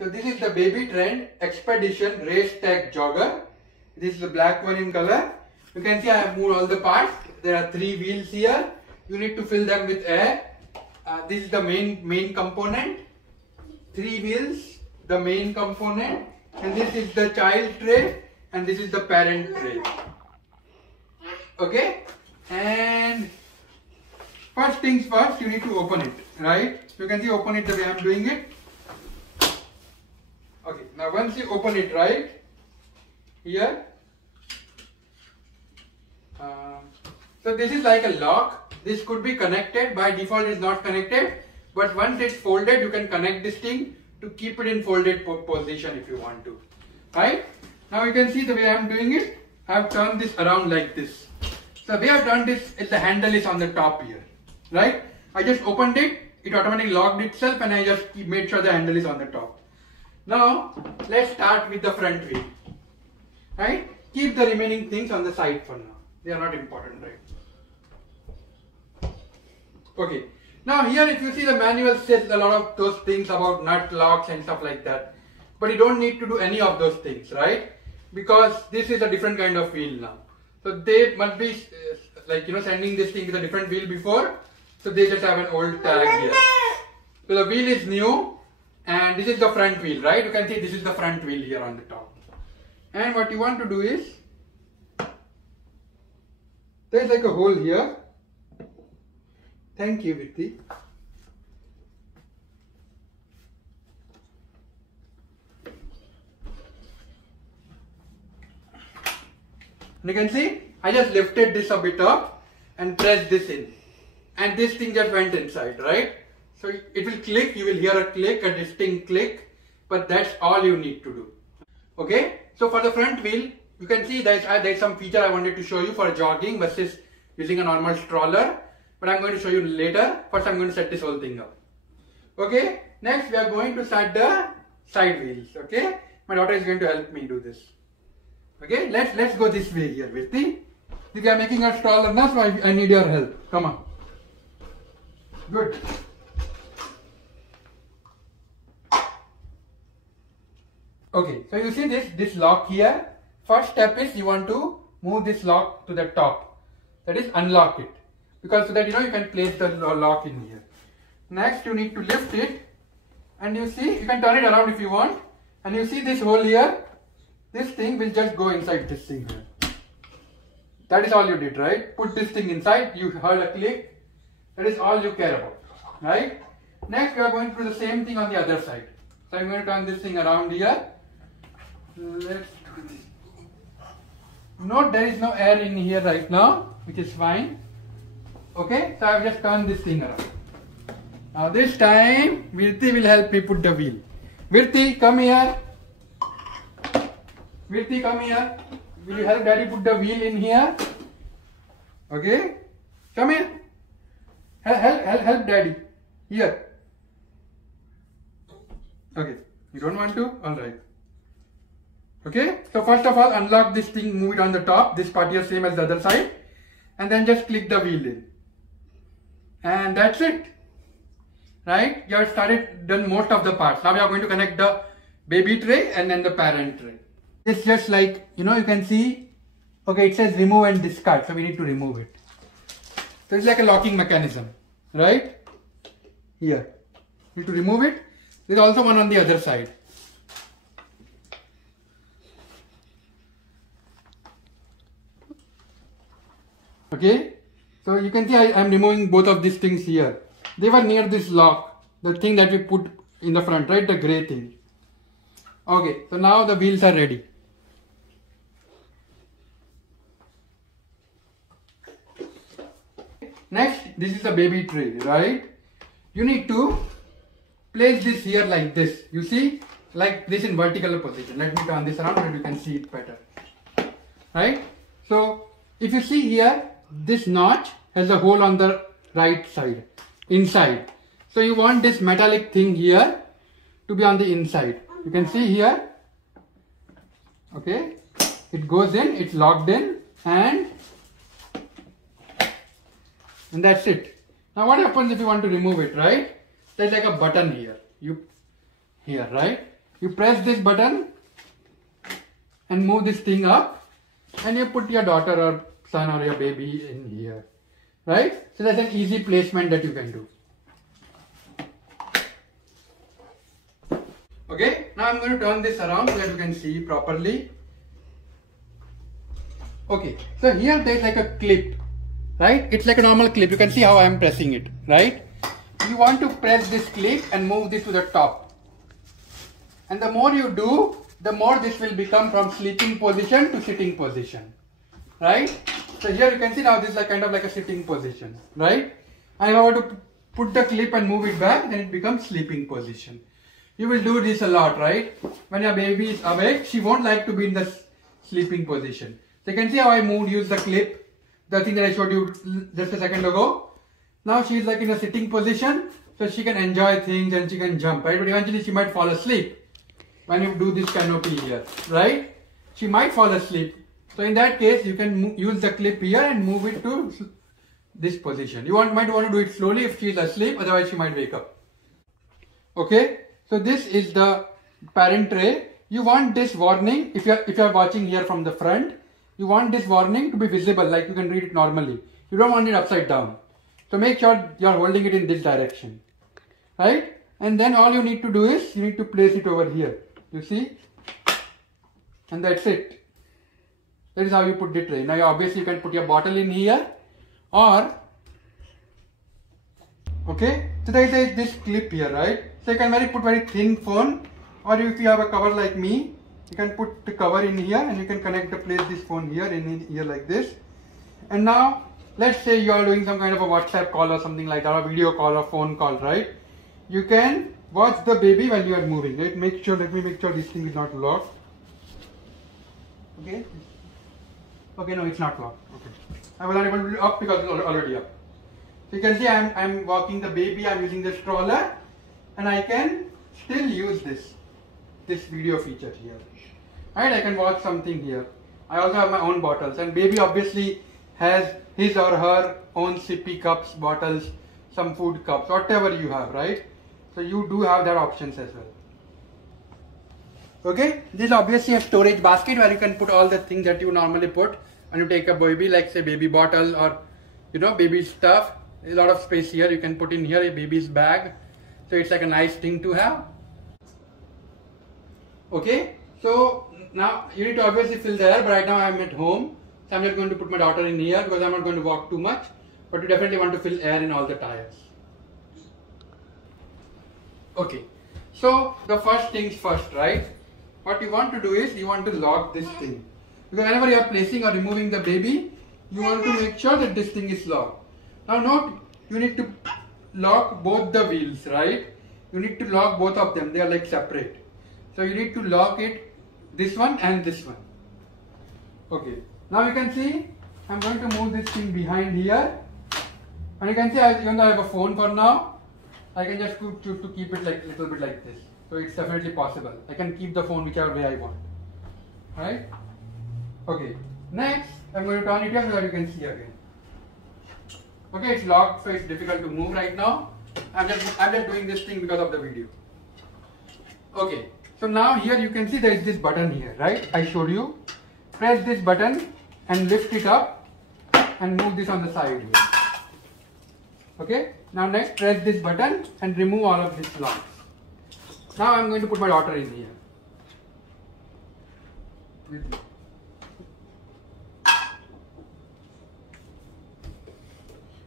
so this is the Baby Trend Expedition Race Tech Jogger. This is the black one in color. You can see I have moved all the parts. There are 3 wheels here. You need to fill them with air. This is the main component. 3 wheels, the main component, and this is the child tray, and this is the parent tray. Okay, and first things first, you need to open it, right? You can see open it the way I am doing it. Okay, now once you open it, right, here, so this is like a lock. This could be connected. By default it is not connected, but once it's folded, you can connect this thing to keep it in folded position if you want to, right? Now you can see the way I am doing it. I have turned this around like this. So the way I have turned this, the handle is on the top here, right? I just opened it, it automatically locked itself, and I just made sure the handle is on the top. Now let's start with the front wheel, right? Keep the remaining things on the side for now. They are not important, right? Okay. Now here if you see the manual says a lot of those things about nut locks and stuff like that. But you don't need to do any of those things, right? Because this is a different kind of wheel now. So they must be sending this thing with a different wheel before. So they just have an old tag here. So the wheel is new and this is the front wheel, right? You can see this is the front wheel here on the top. And what you want to do is, there's like a hole here. Thank you, Virti. You can see, I just lifted this a bit up and pressed this in. And this thing just went inside, right? So it will click, you will hear a click, a distinct click, but that's all you need to do. Okay, so for the front wheel, you can see there's some feature I wanted to show you for jogging versus using a normal stroller. But I'm going to show you later. First I'm going to set this whole thing up. Okay, next we are going to start the side wheels. Okay, my daughter is going to help me do this. Okay, let's go this way here, Virti. We are making a stroller now, so I need your help. Come on. Good. Okay, so you see this lock here. First step is you want to move this lock to the top. That is unlock it. Because so that you can place the lock in here. Next you need to lift it and you see, you can turn it around if you want, and you see this hole here, this thing will just go inside this thing here. That is all you did, right? Put this thing inside, you heard a click, that is all you care about, right? Next we are going to do the same thing on the other side. So I am going to turn this thing around here. Let's do this. Note there is no air in here right now, which is fine. Okay, so I have just turned this thing around. Now this time, Virti will help me put the wheel. Virti, come here. Virti, come here. Will you help Daddy put the wheel in here? Okay, come here. Help Daddy. Here. Okay, you don't want to? Alright. Okay, so first of all, unlock this thing, move it on the top. This part here same as the other side. And then just click the wheel in. And that's it, right? You have done most of the parts. Now we are going to connect the baby tray and then the parent tray. It's just like, you can see, okay, it says remove and discard, so we need to remove it. So it's like a locking mechanism, right? Here, we need to remove it. There's also one on the other side. Okay. So you can see I am removing both of these things here. They were near this lock, the thing that we put in the front, right? The grey thing. Okay, so now the wheels are ready. Next, this is the baby tray, right? You need to place this here like this. You see? Like this in vertical position. Let me turn this around so that you can see it better. Right? So, if you see here, this notch has a hole on the right side, inside. So you want this metallic thing here to be on the inside. You can see here, okay, it goes in, it's locked in, and that's it. Now what happens if you want to remove it, right? There's like a button here, here, right? You press this button and move this thing up, and you put your daughter or son or your baby in here, right? So that's an easy placement that you can do. Okay, now I'm going to turn this around so that you can see properly. Okay, so here there's like a clip, right? It's like a normal clip. You can see how I'm pressing it, right? You want to press this clip and move this to the top. And the more you do, the more this will become from sleeping position to sitting position, right? So here you can see now this is like kind of like a sitting position, right? And if I were to put the clip and move it back, then it becomes sleeping position. You will do this a lot, right? When your baby is awake, she won't like to be in the sleeping position. So you can see how I use the clip, the thing that I showed you just a second ago. Now she is like in a sitting position, so she can enjoy things and she can jump, right? But eventually she might fall asleep when you do this canopy here, right? She might fall asleep. So in that case, you can use the clip here and move it to this position. You might want to do it slowly if she is asleep, otherwise she might wake up. Okay, so this is the parent tray. You want this warning, if you are watching here from the front, you want this warning to be visible, like you can read it normally. You don't want it upside down. So make sure you are holding it in this direction, right? And then all you need to do is, you need to place it over here. You see? And that's it. That is how you put the tray. Now obviously you can put your bottle in here, or, okay, so there is this clip here, right? So you can put very thin phone, or if you have a cover like me, you can put the cover in here and you can place this phone here in here like this. And now let's say you are doing some kind of a WhatsApp call or something like that, or video call or phone call, right? You can watch the baby while you are moving, right? Let me make sure this thing is not locked. Okay. Okay, no, it's not locked. Okay. I was not able to do it up because it's already up. So you can see I'm walking the baby, I'm using the stroller, and I can still use this video feature here. Right, I can watch something here. I also have my own bottles, and baby obviously has his or her own sippy cups, bottles, some food cups, whatever you have, right? So you do have that options as well. Okay, this is obviously a storage basket where you can put all the things that you normally put when you take a baby, like say baby bottle or baby stuff. There's a lot of space here. You can put in here a baby's bag, so it's like a nice thing to have. Okay, so now you need to obviously fill the air, but right now I'm at home, so I'm not going to put my daughter in here because I'm not going to walk too much, but you definitely want to fill air in all the tires. Okay, so the first things first, right? What you want to do is you want to lock this thing, because whenever you are placing or removing the baby, you want to make sure that this thing is locked. Now note, you need to lock both the wheels, right? You need to lock both of them, they are like separate. So you need to lock it, this one and this one. Okay, now you can see I'm going to move this thing behind here, and you can see even though I have a phone for now, I can just choose to keep it like little bit like this. So it's definitely possible. I can keep the phone whichever way I want. Right? Okay. Next, I'm going to turn it here so that you can see again. Okay, it's locked, so it's difficult to move right now. I'm just doing this thing because of the video. Okay. So now here you can see there is this button here, right? I showed you. Press this button and lift it up and move this on the side here. Okay. Now next, press this button and remove all of these locks. Now I'm going to put my daughter in here.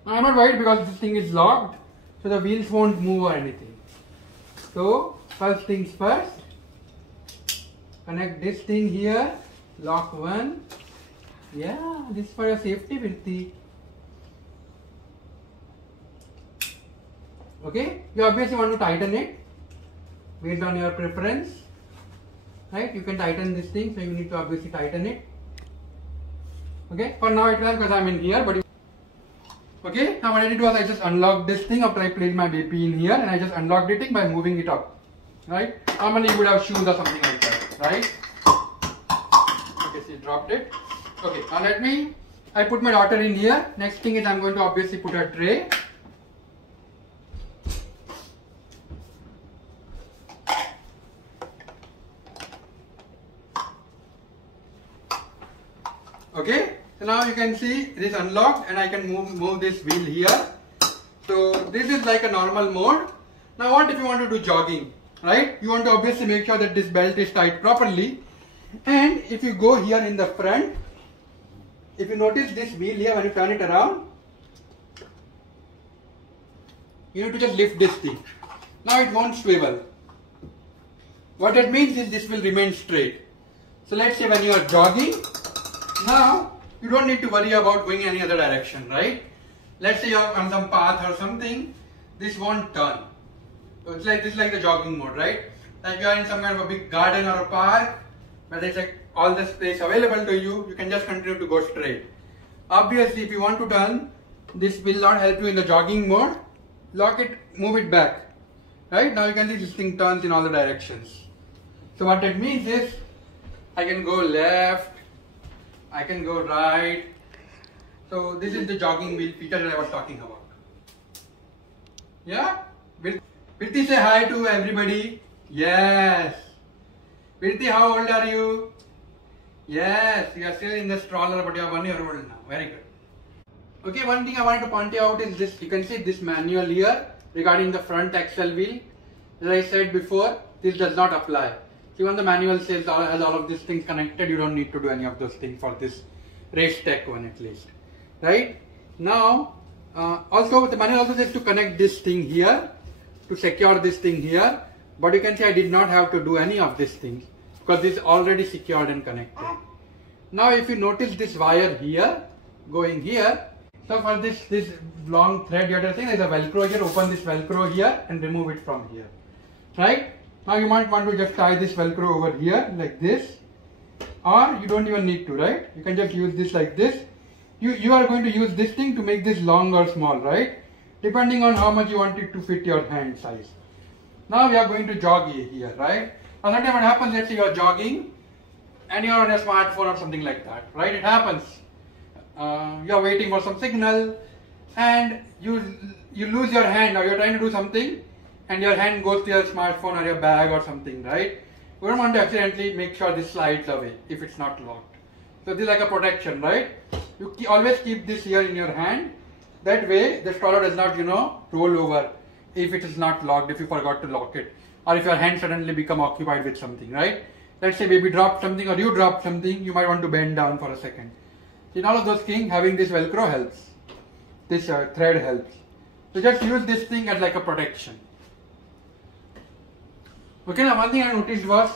Now I'm not worried because this thing is locked, so the wheels won't move or anything. So first things first, connect this thing here, lock one. Yeah, this is for your safety, Virti. Okay, you obviously want to tighten it based on your preference, right? You can tighten this thing, so you need to obviously tighten it. Okay, for now it will because I'm in here, but okay, now what I did was I just unlocked this thing after I placed my baby in here, and I just unlocked it by moving it up, right? Normally you would have shoes or something like that, right? Okay, so you dropped it. Okay, now I put my daughter in here. Next thing is I'm going to obviously put a tray. Okay, so now you can see it is unlocked and I can move this wheel here. So this is like a normal mode. Now what if you want to do jogging, right? You want to obviously make sure that this belt is tied properly. And if you go here in the front, if you notice this wheel here, when you turn it around, you need to just lift this thing. Now it won't swivel. What that means is this will remain straight. So let's say when you are jogging, now you don't need to worry about going any other direction, right? Let's say you are on some path or something, this won't turn. So it's like this is like the jogging mode, right? Like you are in some kind of a big garden or a park where there's like all the space available to you, you can just continue to go straight. Obviously, if you want to turn, this will not help you in the jogging mode. Lock it, move it back. Right? Now you can see this thing turns in all the directions. So what that means is, I can go left, I can go right. So this is the jogging wheel feature that I was talking about. Yeah? Virti, say hi to everybody. Yes. Virti, how old are you? Yes, you are still in the stroller, but you are 1 year old now. Very good. Okay, one thing I wanted to point out is this. You can see this manual here regarding the front axle wheel. As I said before, this does not apply. Even the manual says has all of these things connected. You don't need to do any of those things for this Race Tech one at least. Right? Now, also the manual also says to connect this thing here, to secure this thing here. But you can see I did not have to do any of these things because this is already secured and connected. Now if you notice this wire here, going here, so for this long thread you have to think there is a velcro here, open this velcro here and remove it from here. Right? Now you might want to just tie this velcro over here like this, or you don't even need to, right? You can just use this like this. You are going to use this thing to make this long or small, right? Depending on how much you want it to fit your hand size. Now we are going to jog here, right? Now sometimes what happens, let's say you are jogging and you are on a smartphone or something like that, right? It happens. You are waiting for some signal and you lose your hand, or you are trying to do something and your hand goes to your smartphone or your bag or something, right? You don't want to accidentally make sure this slides away if it's not locked. So this is like a protection, right? You always keep this here in your hand. That way the stroller does not, roll over if it is not locked, if you forgot to lock it, or if your hand suddenly become occupied with something, right? Let's say baby dropped something or you dropped something, you might want to bend down for a second. In all of those things, having this velcro helps. This thread helps. So just use this thing as like a protection. Okay, now one thing I noticed was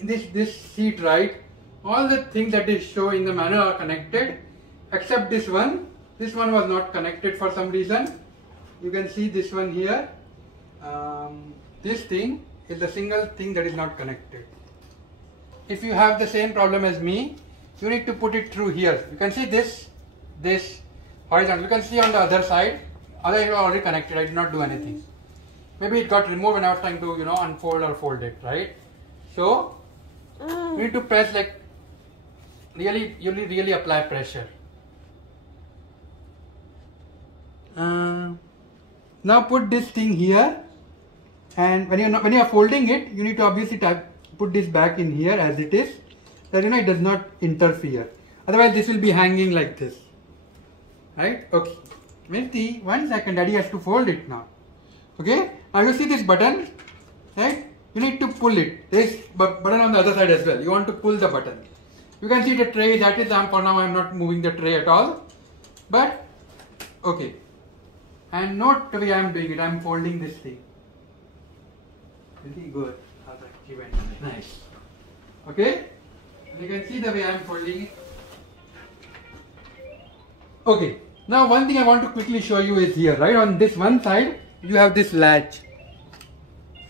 in this seat, right? All the things that they show in the manual are connected, except this one. This one was not connected for some reason. You can see this one here. This thing is the single thing that is not connected. If you have the same problem as me, you need to put it through here. You can see this horizontal. You can see on the other side. Other side already connected. I did not do anything. Maybe it got removed when I was trying to, unfold or fold it, right? So you need to press like really apply pressure. Now put this thing here, and when you are folding it, you need to obviously put this back in here as it is, that it does not interfere. Otherwise, this will be hanging like this, right? Okay, Mirti, 1 second. Daddy has to fold it now. Okay. Now you see this button, right? You need to pull it. There is button on the other side as well. You want to pull the button. You can see the tray. That is, for now I am not moving the tray at all. But okay. And note the way I am doing it. I am folding this thing. Very good. Nice. Okay. And you can see the way I am folding it. Okay. Now one thing I want to quickly show you is here, right? On this one side, you have this latch.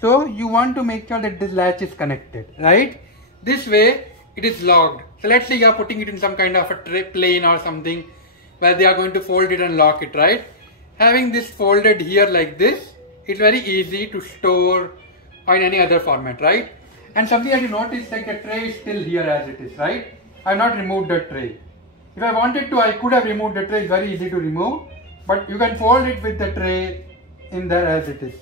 So you want to make sure that this latch is connected, right? This way it is locked. So let's say you are putting it in some kind of a tray plane or something where they are going to fold it and lock it, right? Having this folded here like this, it's very easy to store or in any other format, right? And something that you notice, like the tray is still here as it is, right? I have not removed the tray. If I wanted to, I could have removed the tray. It's very easy to remove, but you can fold it with the tray in there as it is.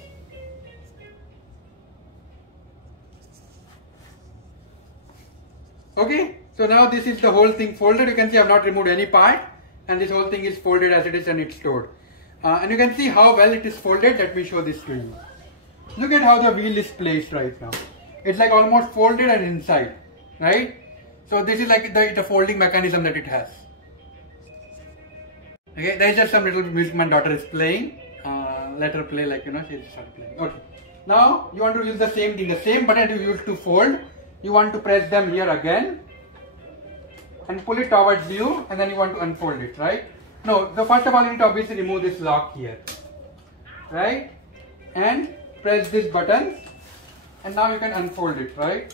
Okay, So now this is the whole thing folded. You can see I have not removed any part, and this whole thing is folded as it is and it's stored. And you can see how well it is folded. Let me show this to you. Look at how the wheel is placed right now. It's like almost folded and inside, right? So this is like the folding mechanism that it has. Okay, there is just some little music my daughter is playing. Let her play, like, you know, she'll start playing. Okay. Now you want to use the same thing, the same button you used to fold. You want to press them here again and pull it towards you, and then you want to unfold it, right? No, so first of all you need to obviously remove this lock here, right? And press this button, and now you can unfold it, right?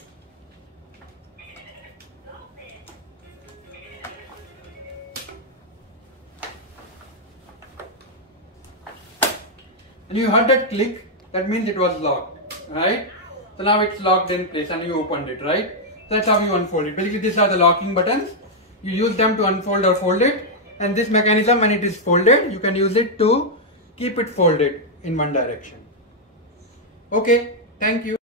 And you heard that click, that means it was locked, right? So now it's locked in place and you opened it, right? So that's how you unfold it. Basically these are the locking buttons. You use them to unfold or fold it, and this mechanism, when it is folded, you can use it to keep it folded in one direction. Okay, thank you.